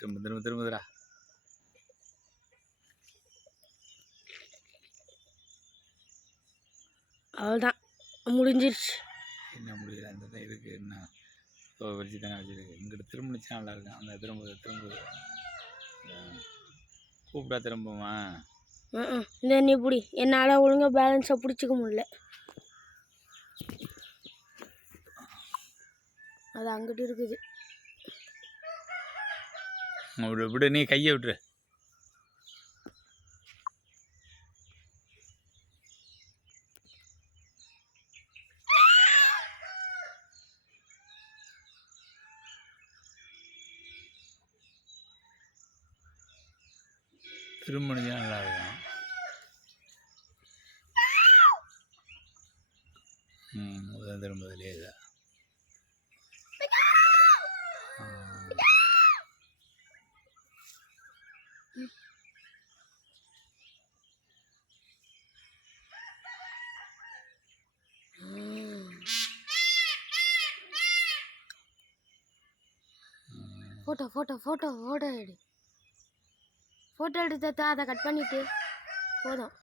திரும்ப திரும்ப திரும்புதுடா. அவ்வளோதான் முடிஞ்சிருச்சு. என்ன முடியல, அந்த தான் இருக்குது. என்ன வச்சு தானே வச்சுருக்கு. இங்கிட்ட திரும்பிச்சா நல்லா இருக்கும். அந்த திரும்புது கூப்பிட்டா திரும்புமா? இந்த நீ பிடி. என்னால் ஒழுங்காக பேலன்ஸை பிடிச்சிக்க முடியல. அது அங்கிட்டு இருக்குது. விடு, நீ கையை விட்டுரு. திரும்பினா நல்லா இருக்கும். முதல் திரும்புதலே இல்லை. ஃபோட்டோ எடு. ஃபோட்டோ எடுத்தா அதை கட் பண்ணிவிட்டு போதும்.